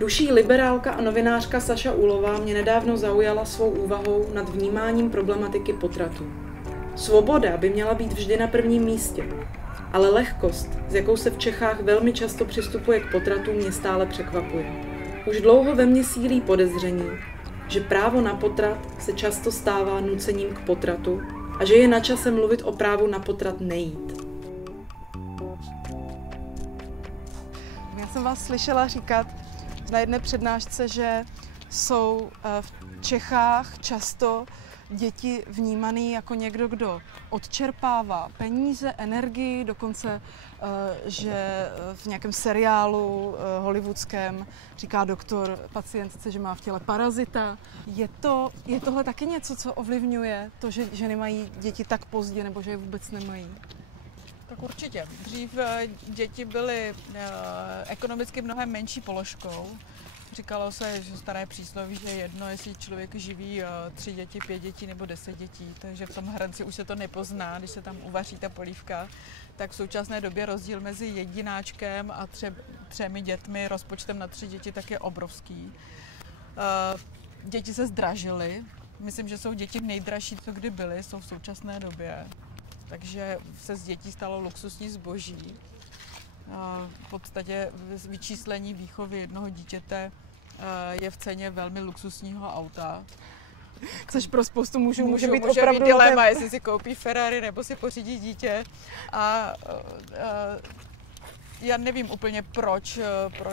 Ruší liberálka a novinářka Saša Úlová mě nedávno zaujala svou úvahou nad vnímáním problematiky potratu. Svoboda by měla být vždy na prvním místě, ale lehkost, s jakou se v Čechách velmi často přistupuje k potratu, mě stále překvapuje. Už dlouho ve mně sílí podezření, že právo na potrat se často stává nucením k potratu a že je na čase mluvit o právu na potrat nejít. Já jsem vás slyšela říkat na jedné přednášce, že jsou v Čechách často děti vnímaný jako někdo, kdo odčerpává peníze, energii, dokonce, že v nějakém seriálu hollywoodském říká doktor pacientce, že má v těle parazita. Je tohle taky něco, co ovlivňuje to, že ženy mají děti tak pozdě, nebo že je vůbec nemají? Tak určitě. Dřív děti byly ekonomicky mnohem menší položkou. Říkalo se, že staré přísloví, že jedno, jestli člověk živí 3 děti, 5 dětí nebo 10 dětí, takže v tom hrnci už se to nepozná, když se tam uvaří ta polívka. Tak v současné době rozdíl mezi jedináčkem a 3 dětmi, rozpočtem na 3 děti, tak je obrovský. Děti se zdražily. Myslím, že jsou děti nejdražší, co kdy byly, jsou v současné době. Takže se z dětí stalo luxusní zboží. V podstatě vyčíslení výchovy jednoho dítěte je v ceně velmi luxusního auta. Což pro spoustu mužů může být může opravdu dilema, jestli si koupí Ferrari nebo si pořídí dítě. A já nevím úplně, proč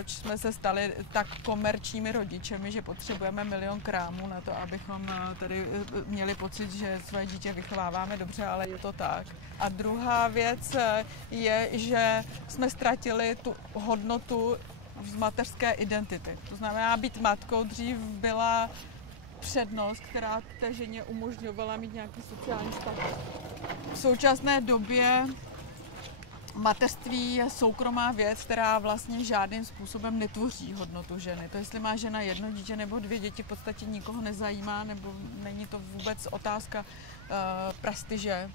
jsme se stali tak komerčními rodičemi, že potřebujeme milion krámů na to, abychom tady měli pocit, že své dítě vychováváme dobře, ale je to tak. A druhá věc je, že jsme ztratili tu hodnotu z mateřské identity. To znamená, být matkou dřív byla přednost, která té ženě umožňovala mít nějaký sociální status. V současné době mateřství je soukromá věc, která vlastně žádným způsobem netvoří hodnotu ženy. To, jestli má žena 1 dítě nebo 2 děti, v podstatě nikoho nezajímá, nebo není to vůbec otázka prestiže.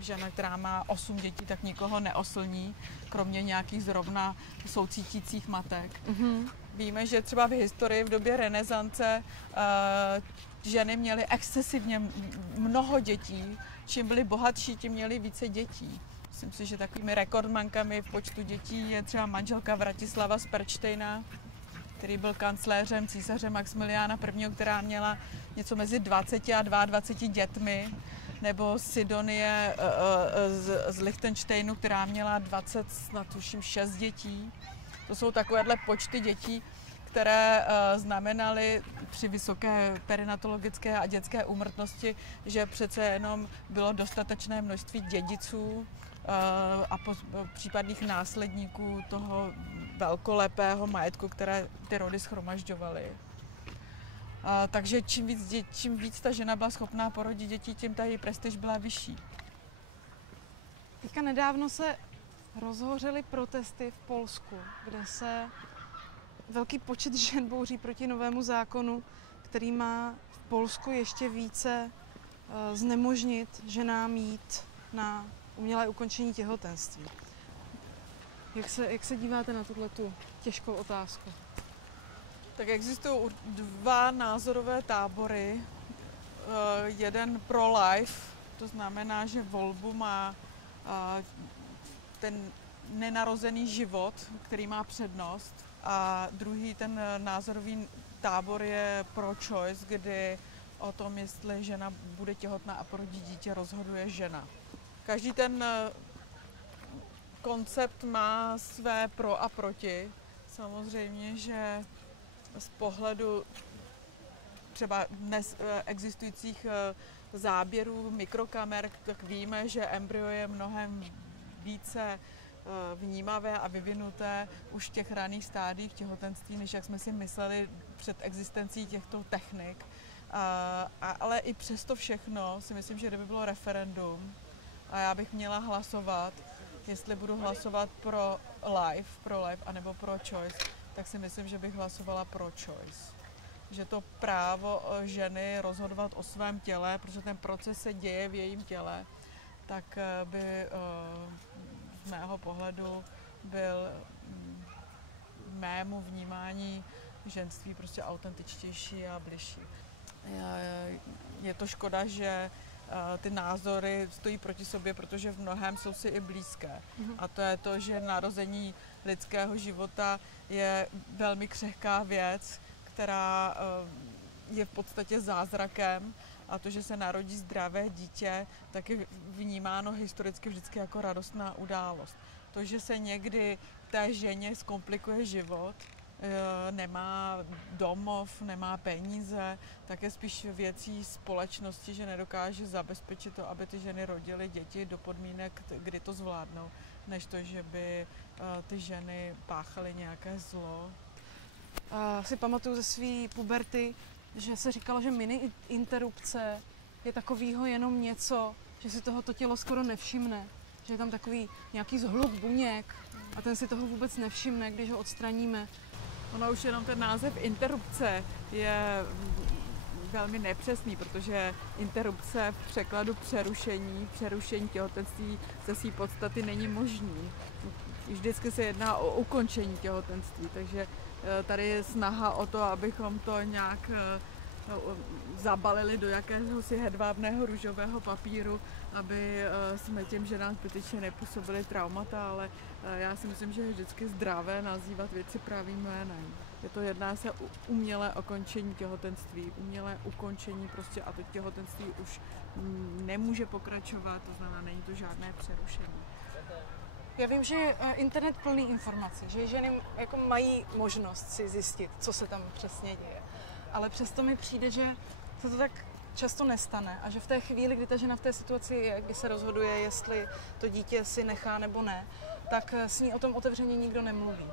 Žena, která má 8 dětí, tak nikoho neoslní, kromě nějakých zrovna soucítících matek. Víme, že třeba v historii, v době renesance, ženy měly excesivně mnoho dětí. Čím byly bohatší, tím měly více dětí. Myslím si, že takovými rekordmankami v počtu dětí je třeba manželka Vratislava z Perštejna, který byl kancléřem císaře Maxmiliána I., která měla něco mezi 20 a 22 dětmi, nebo Sidonie z Lichtensteinu, která měla 20, snad tuším 6 dětí. To jsou takovéhle počty dětí, které znamenaly při vysoké perinatologické a dětské úmrtnosti, že přece jenom bylo dostatečné množství dědiců a případných následníků toho velkolepého majetku, které ty rody shromažďovaly. Takže čím víc ta žena byla schopná porodit dětí, tím ta její prestiž byla vyšší. Teďka nedávno se rozhořely protesty v Polsku, kde se velký počet žen bouří proti novému zákonu, který má v Polsku ještě více znemožnit ženám jít na umělé ukončení těhotenství. Jak se díváte na tuhletu těžkou otázku? Tak existují 2 názorové tábory. Jeden pro-life, to znamená, že volbu má ten nenarozený život, který má přednost. A druhý ten názorový tábor je pro-choice, kdy o tom, jestli žena bude těhotná a porodí dítě, rozhoduje žena. Každý ten koncept má své pro a proti. Samozřejmě, že z pohledu třeba dnes existujících záběrů mikrokamer, tak víme, že embryo je mnohem více vnímavé a vyvinuté už v těch raných stádiích těhotenství, než jak jsme si mysleli před existencí těchto technik. Ale i přesto všechno si myslím, že kdyby bylo referendum a já bych měla hlasovat, jestli budu hlasovat pro life anebo pro choice, tak si myslím, že bych hlasovala pro choice. Že to právo ženy rozhodovat o svém těle, protože ten proces se děje v jejím těle, tak by z mého pohledu byl mému vnímání ženství prostě autentičtější a bližší. Je to škoda, že ty názory stojí proti sobě, protože v mnohém jsou si i blízké. A to je to, že narození lidského života je velmi křehká věc, která je v podstatě zázrakem, a to, že se narodí zdravé dítě, tak je vnímáno historicky vždycky jako radostná událost. To, že se někdy té ženě zkomplikuje život, nemá domov, nemá peníze, tak je spíš věcí společnosti, že nedokáže zabezpečit to, aby ty ženy rodily děti do podmínek, kdy to zvládnou, než to, že by ty ženy páchaly nějaké zlo. Si pamatuju ze své puberty, že se říkalo, že mini interrupce je takovýho jenom něco, že si toho to tělo skoro nevšimne, že je tam takový nějaký zhluk buněk a ten si toho vůbec nevšimne, když ho odstraníme. Ono už jenom ten název interrupce je velmi nepřesný, protože interrupce v překladu přerušení těhotenství ze své podstaty není možný. Vždycky se jedná o ukončení těhotenství, takže tady je snaha o to, abychom to nějak zabalili do jakéhosi hedvábného růžového papíru, aby jsme těm ženám zbytečně nepůsobili traumata, ale já si myslím, že je vždycky zdravé nazývat věci pravým jménem. Jedná se o umělé ukončení těhotenství, umělé ukončení prostě a to těhotenství už nemůže pokračovat, to znamená, není to žádné přerušení. Já vím, že je internet plný informací, že ženy jako mají možnost si zjistit, co se tam přesně děje. Ale přesto mi přijde, že se to tak často nestane a že v té chvíli, kdy ta žena v té situaci je, kdy se rozhoduje, jestli to dítě si nechá nebo ne, tak s ní o tom otevřeně nikdo nemluví.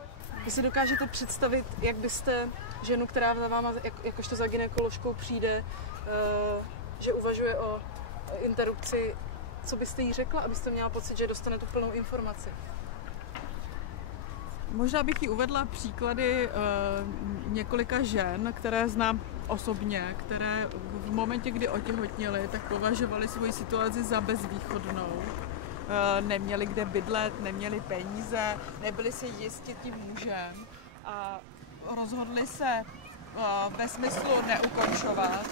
Vy si dokážete představit, jak byste ženu, která za váma jakožto za gynekoložkou přijde, že uvažuje o interrupci, co byste jí řekla, abyste měla pocit, že dostane tu plnou informaci? Možná bych jí uvedla příklady několika žen, které znám osobně, které v momentě, kdy otěhotněly, tak považovaly svoji situaci za bezvýchodnou. Neměli kde bydlet, neměli peníze, nebyli si jisti tím mužem a rozhodli se ve smyslu neukončovat.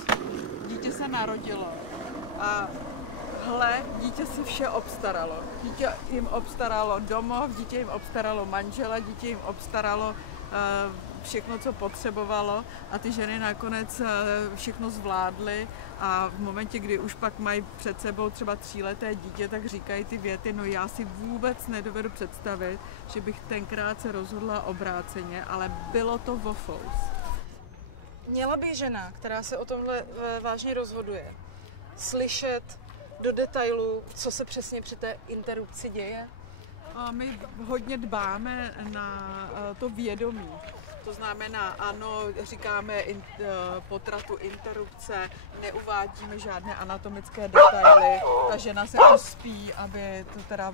Dítě se narodilo a dítě si vše obstaralo. Dítě jim obstaralo domov, dítě jim obstaralo manžela, dítě jim obstaralo všechno, co potřebovalo a ty ženy nakonec všechno zvládly a v momentě, kdy už pak mají před sebou třeba 3leté dítě, tak říkají ty věty, no já si vůbec nedovedu představit, že bych tenkrát se rozhodla obráceně, ale bylo to vofous. Měla by žena, která se o tomhle vážně rozhoduje, slyšet do detailu, co se přesně při té interrupci děje? My hodně dbáme na to vědomí. To znamená, ano, říkáme potratu interrupce, neuvádíme žádné anatomické detaily, ta žena se uspí, aby to teda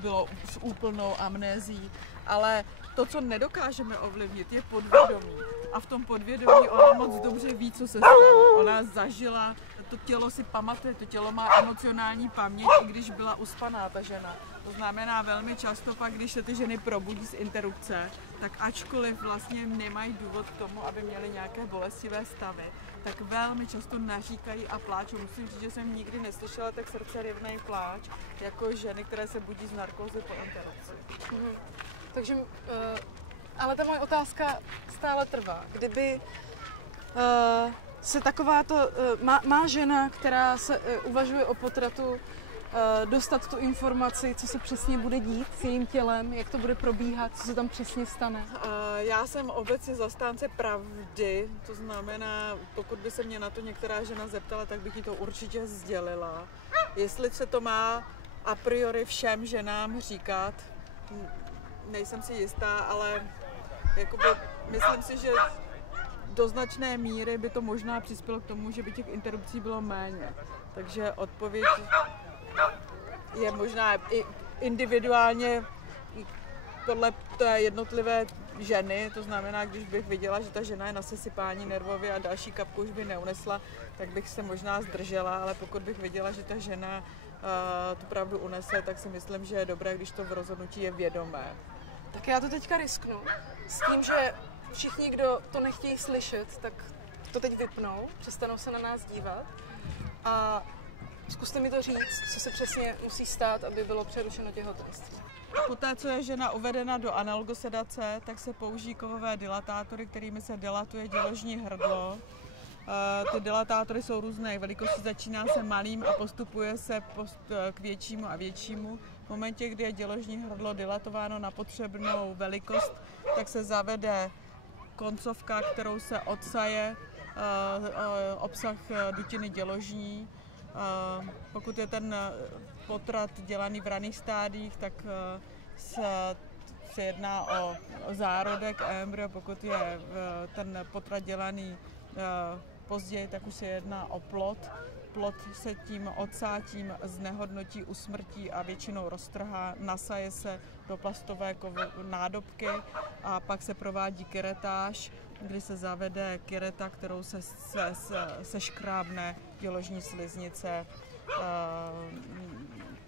bylo s úplnou amnézií, ale to, co nedokážeme ovlivnit, je podvědomí. A v tom podvědomí ona moc dobře ví, co se stalo. Ona zažila, to tělo si pamatuje, to tělo má emocionální paměť, i když byla uspaná ta žena. To znamená velmi často pak, když se ty ženy probudí z interrupce, tak ačkoliv vlastně nemají důvod k tomu, aby měly nějaké bolestivé stavy, tak velmi často naříkají a pláčou. Musím říct, že jsem nikdy neslyšela tak srdcerivný pláč, jako ženy, které se budí z narkózy po interrupci. Takže, ale ta moje otázka stále trvá. Kdyby se takováto, má žena, která se uvažuje o potratu, dostat tu informaci, co se přesně bude dít s jejím tělem, jak to bude probíhat, co se tam přesně stane? Já jsem obecně zastánce pravdy, to znamená, pokud by se mě na to některá žena zeptala, tak bych jí to určitě sdělila. Jestli se to má a priori všem ženám říkat, nejsem si jistá, ale jakoby, myslím si, že do značné míry by to možná přispělo k tomu, že by těch interrupcí bylo méně. Takže odpověď je možná i individuálně podle té jednotlivé ženy, to znamená, když bych viděla, že ta žena je na sesypání nervově a další kapku už by neunesla, tak bych se možná zdržela, ale pokud bych viděla, že ta žena tu pravdu unese, tak si myslím, že je dobré, když to v rozhodnutí je vědomé. Tak já to teďka risknu s tím, že všichni, kdo to nechtějí slyšet, tak to teď vypnou, přestanou se na nás dívat a zkuste mi to říct, co se přesně musí stát, aby bylo přerušeno těhotenství. Poté, co je žena uvedena do analgosedace, tak se použijí kovové dilatátory, kterými se dilatuje děložní hrdlo. Ty dilatátory jsou různé velikosti, začíná se malým a postupuje se k většímu a většímu. V momentě, kdy je děložní hrdlo dilatováno na potřebnou velikost, tak se zavede koncovka, kterou se odsaje obsah dutiny děložní. Pokud je ten potrat dělaný v raných stádiích, tak se jedná o zárodek embryo. Pokud je ten potrat dělaný později, tak už se jedná o plod. Plod se tím odsátím znehodnotí, usmrtí a většinou roztrhá, nasaje se do plastové nádobky a pak se provádí keretáž, kdy se zavede kereta, kterou se seškrábne děložní sliznice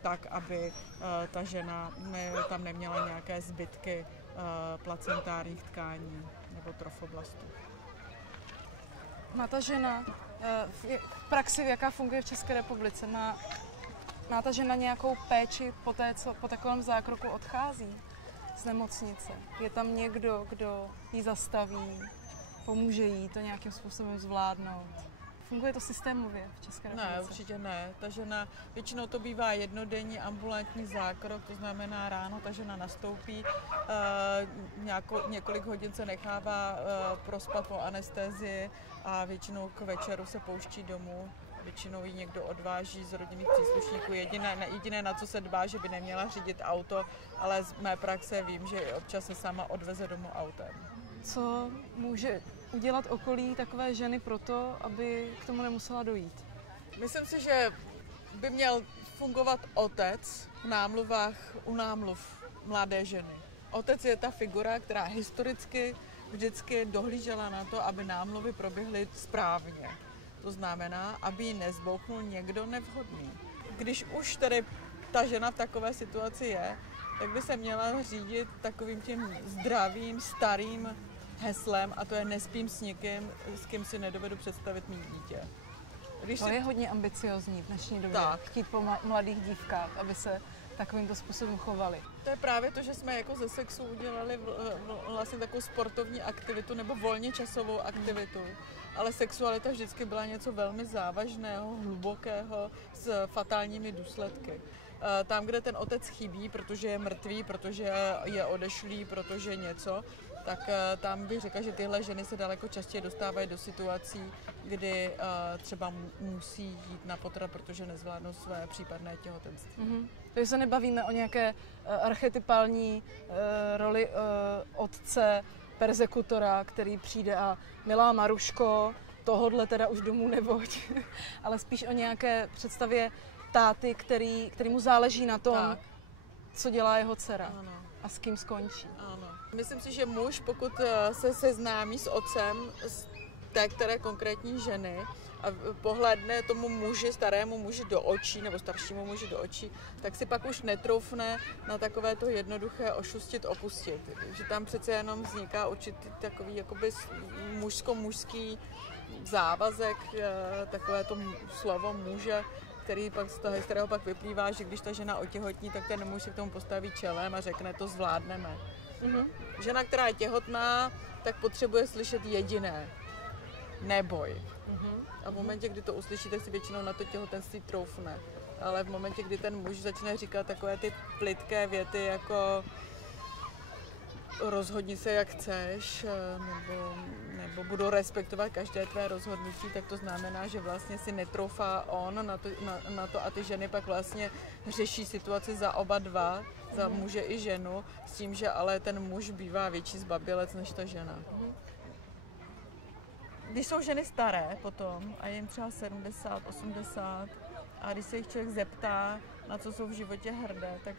tak, aby ta žena tam neměla nějaké zbytky placentárních tkání nebo trofoblastů. Má ta žena v praxi, jaká funguje v České republice, má ta žena nějakou péči po té, co po takovém zákroku odchází z nemocnice? Je tam někdo, kdo ji zastaví, pomůže jí to nějakým způsobem zvládnout? Funguje to systémově v České republice? Ne, určitě ne. Ta žena, většinou to bývá jednodenní ambulantní zákrok, to znamená ráno ta žena nastoupí, několik hodin se nechává prospat po anestezii a většinou k večeru se pouští domů. Většinou ji někdo odváží z rodinných příslušníků. Jediné, na co se dbá, že by neměla řídit auto, ale z mé praxe vím, že občas se sama odveze domů autem. Co může udělat okolí takové ženy proto, aby k tomu nemusela dojít? Myslím si, že by měl fungovat otec v námluvách u námluv mladé ženy. Otec je ta figura, která historicky vždycky dohlížela na to, aby námluvy proběhly správně. To znamená, aby ji nezbouchnul někdo nevhodný. Když už tedy ta žena v takové situaci je, tak by se měla řídit takovým tím zdravým, starým heslem, a to je nespím s někým, s kým si nedovedu představit mít dítě. To je hodně ambiciozní v dnešní době, chtít po mladých dívkách, aby se takovýmto způsobem chovali. To je právě to, že jsme jako ze sexu udělali vlastně takovou sportovní aktivitu nebo volně časovou aktivitu, ale sexualita vždycky byla něco velmi závažného, hlubokého, s fatálními důsledky. Tam, kde ten otec chybí, protože je mrtvý, protože je odešlý, protože něco, tak tam bych řekla, že tyhle ženy se daleko častěji dostávají do situací, kdy třeba musí jít na potrat, protože nezvládnou své případné těhotenství. Mm-hmm. Takže se nebavíme o nějaké archetypální roli otce, perzekutora, který přijde a milá Maruško, tohodle teda už domů nevoď, ale spíš o nějaké představě táty, který mu záleží na tom, co dělá jeho dcera. Ano. A s kým skončí. Ano. Myslím si, že muž, pokud se seznámí s otcem z té které konkrétní ženy a pohlédne tomu muži, starému muži do očí nebo staršímu muži do očí, tak si pak už netroufne na takové to jednoduché ošustit, opustit. Že tam přece jenom vzniká určitý takový jakoby mužsko-mužský závazek, takové to slovo muže, z kterého pak vyplývá, že když ta žena otěhotní, tak ten muž se k tomu postaví čelem a řekne, to zvládneme. Mm-hmm. Žena, která je těhotná, tak potřebuje slyšet jediné. Neboj. Mm-hmm. A v momentě, kdy to uslyší, tak si většinou na to těhotenství troufne. Ale v momentě, kdy ten muž začne říkat takové ty plytké věty, jako rozhodni se, jak chceš, nebo budu respektovat každé tvé rozhodnutí, tak to znamená, že vlastně si netroufá on na to a ty ženy pak vlastně řeší situaci za oba dva, za muže i ženu, s tím, že ale ten muž bývá větší zbabělec než ta žena. Když jsou ženy staré potom a je jim třeba 70, 80 a když se jich člověk zeptá, na co jsou v životě hrdé, tak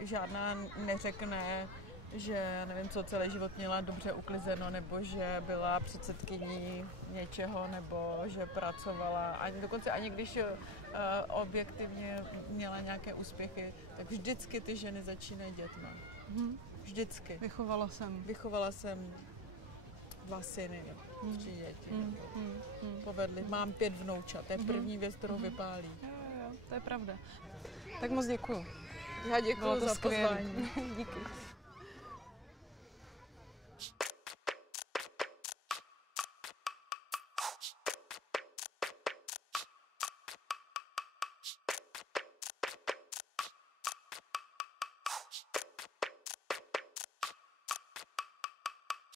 žádná neřekne, že nevím co, celý život měla dobře uklizeno, nebo že byla předsedkyní něčeho, nebo že pracovala. A dokonce ani když objektivně měla nějaké úspěchy, tak vždycky ty ženy začínají dětma. Vždycky. Vychovala jsem 2 syny, 3 děti. Povedli. Mám 5 vnoučat, to je první věc, kterou vypálí. Jo, to je pravda. Tak moc děkuju. Já děkuju za pozvání. Díky.